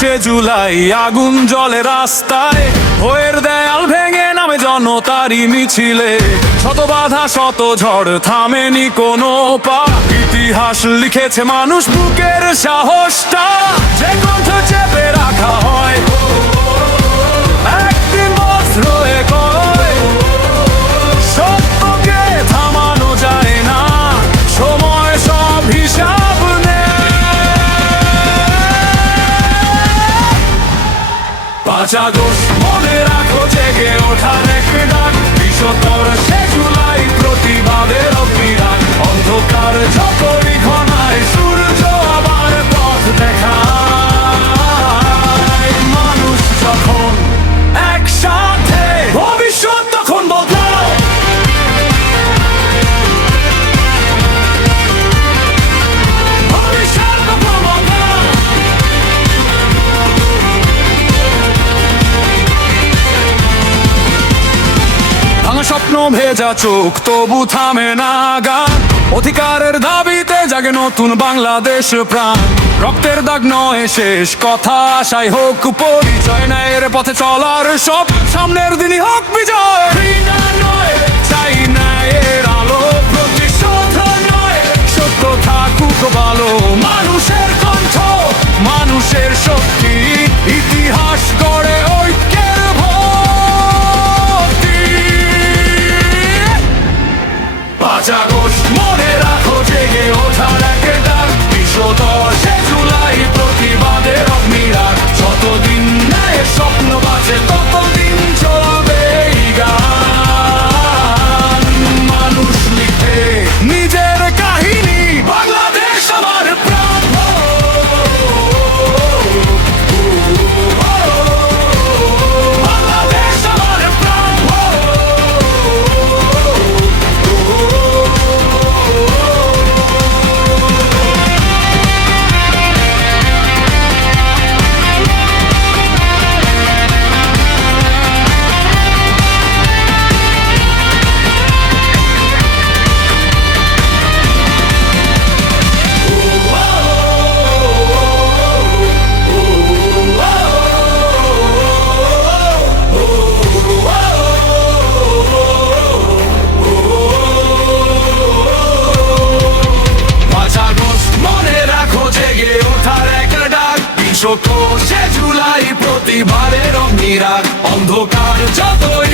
সে জুলাই আগুন জলে রাস্তায়, হয়ের দেয়াল ভেঙে নামে জনতারই মিছিলে। শত বাধা শত ঝড় থামেনি কোনো পা, ইতিহাস লিখেছে মানুষ বুকের সাহসটা, যে কণ্ঠ চেপে রাখা হয় একদিন বজ্র হয়ে কয়, সত্যকে থামানো যায় না, সময় সব হিসাব নেয়। 5 আগস্ট মনে রাখো জেগে ওঠার এক ডাক, 20 জুলাই প্রতিবাদের অগ্নিরাগ, অন্ধকার যতই ঘনায় সূর্য আবার পথ দেখায়। মানুষ যখন একসাথে, ভবিষ্যৎ তখন বদলায়। ভবিষ্যৎ তখন বদলায়। ভাঙা স্বপ্ন ভেজা চোখ তবু থামে না গান, অধিকারের দাবিতে জাগে নতুন বাংলাদেশ প্রাণ। রক্তের দাগ নয় শেষ কথা, আশাই হোক পরিচয়, ন্যায়ের পথে চলার সব সামনের দিনই হোক বিজয়। ঘৃণা নয় চাই ন্যায়ের আলো, প্রতিশোধ নয় সত্য থাকুক ভালো। মানুষের কণ্ঠ মানুষের শক্তি, ইতিহাস গড়ে ঐক্যের ভক্তি। 5 আগস্ট মনে রাখো জেগে ওঠার এক ডাক, 20 জুলাই প্রতিবাদের অগ্নিরাগ, যতদিন ন্যায়ের স্বপ্ন বাঁচে ততদিন চলবে এই গান। মানুষ লিখে নিজের কাহিনী, বাংলাদেশ আমার প্রাণ। বাংলাদেশ আমার প্রাণ। জুলাই প্রতিবারের অগ্নিরাগ, অন্ধকার যতই